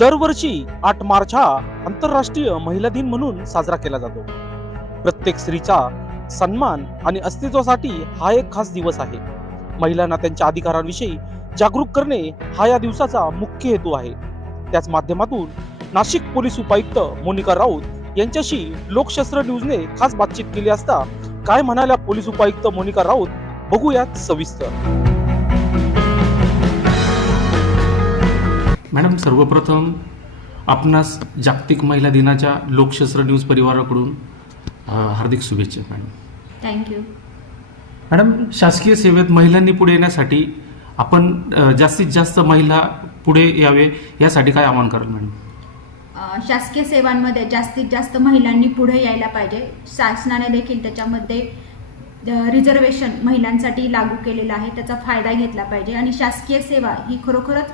दरवर्षी 8 मार्च हा आंतरराष्ट्रीय महिला दिन म्हणून साजरा केला जातो. प्रत्येक स्त्रीचा सन्मान आणि अस्तित्वासाठी हा एक खास दिवस आहे. महिलांना त्यांच्या अधिकारांविषयी जागरूक करणे हा या दिवसाचा मुख्य हेतू आहे. त्याच माध्यमातून नाशिक पोलीस उपायुक्त मोनिका राऊत यांच्याशी लोकशास्त्र न्यूजने खास बातचीत केली असता काय म्हणाल्या पोलीस उपायुक्त मोनिका राऊत बघूयात सविस्तर. मॅडम, सर्वप्रथम आपणास जागतिक महिला दिनाच्या लोकशास्त्र न्यूज परिवाराकडून हार्दिक शुभेच्छा. Madam, thank you. मॅडम, शासकीय सेवेत महिलांनी पुढे येण्यासाठी आपण जास्तीत जास्त महिला पुढे यावे यासाठी काय आवाहन कराल मॅडम? शासकीय सेवांमध्ये जास्तीत जास्त महिलांनी पुढे यायला पाहिजे. शासनाने देखील त्याच्यामध्ये रिझर्वेशन महिलांसाठी लागू केलेलं आहे, त्याचा फायदा घेतला पाहिजे आणि शासकीय सेवा ही खरोखरच